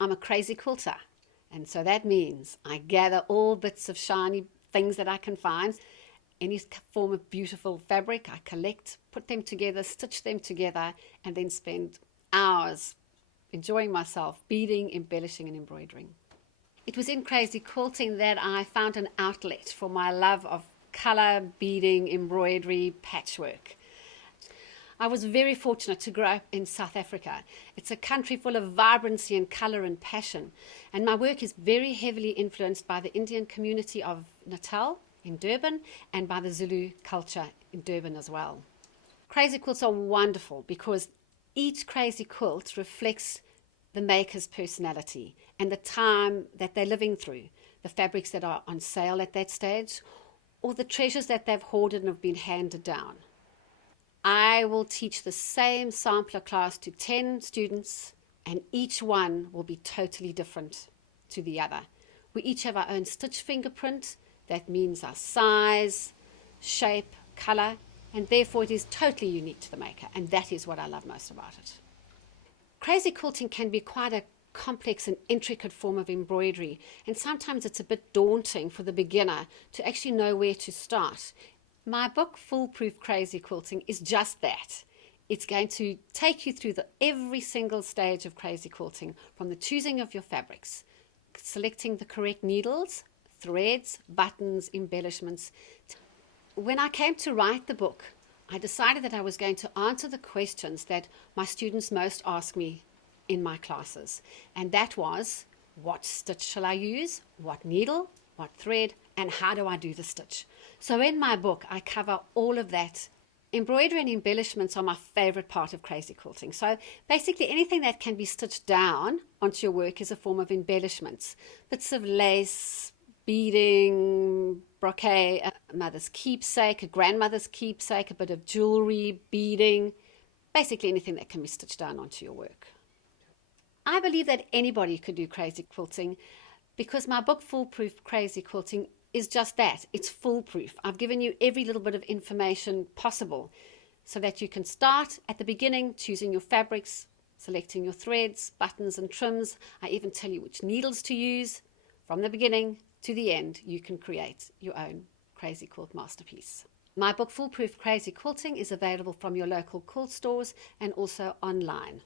I'm a crazy quilter. And so that means I gather all bits of shiny things that I can find, any form of beautiful fabric, I collect, put them together, stitch them together, and then spend hours enjoying myself, beading, embellishing, and embroidering. It was in Crazy Quilting that I found an outlet for my love of colour, beading, embroidery, patchwork. I was very fortunate to grow up in South Africa. It's a country full of vibrancy and colour and passion. And my work is very heavily influenced by the Indian community of Natal in Durban and by the Zulu culture in Durban as well. Crazy quilts are wonderful because each crazy quilt reflects the maker's personality and the time that they're living through, the fabrics that are on sale at that stage, or the treasures that they've hoarded and have been handed down. I will teach the same sampler class to 10 students, and each one will be totally different to the other. We each have our own stitch fingerprint. That means our size, shape, color, and therefore it is totally unique to the maker, and that is what I love most about it. Crazy quilting can be quite a complex and intricate form of embroidery, and sometimes it's a bit daunting for the beginner to actually know where to start. My book, Foolproof Crazy Quilting, is just that. It's going to take you through every single stage of crazy quilting, from the choosing of your fabrics, selecting the correct needles, threads, buttons, embellishments. When I came to write the book, I decided that I was going to answer the questions that my students most ask me in my classes. And that was, what stitch shall I use? What needle? What thread? And how do I do the stitch? So in my book, I cover all of that. Embroidery and embellishments are my favorite part of crazy quilting. So basically anything that can be stitched down onto your work is a form of embellishments. Bits of lace, beading, brocade, a mother's keepsake, a grandmother's keepsake, a bit of jewelry, beading, basically anything that can be stitched down onto your work. I believe that anybody could do crazy quilting because my book, Foolproof Crazy Quilting, is just that. It's foolproof. I've given you every little bit of information possible so that you can start at the beginning, choosing your fabrics, selecting your threads, buttons and trims. I even tell you which needles to use. From the beginning to the end, you can create your own crazy quilt masterpiece. My book, Foolproof Crazy Quilting, is available from your local quilt stores and also online.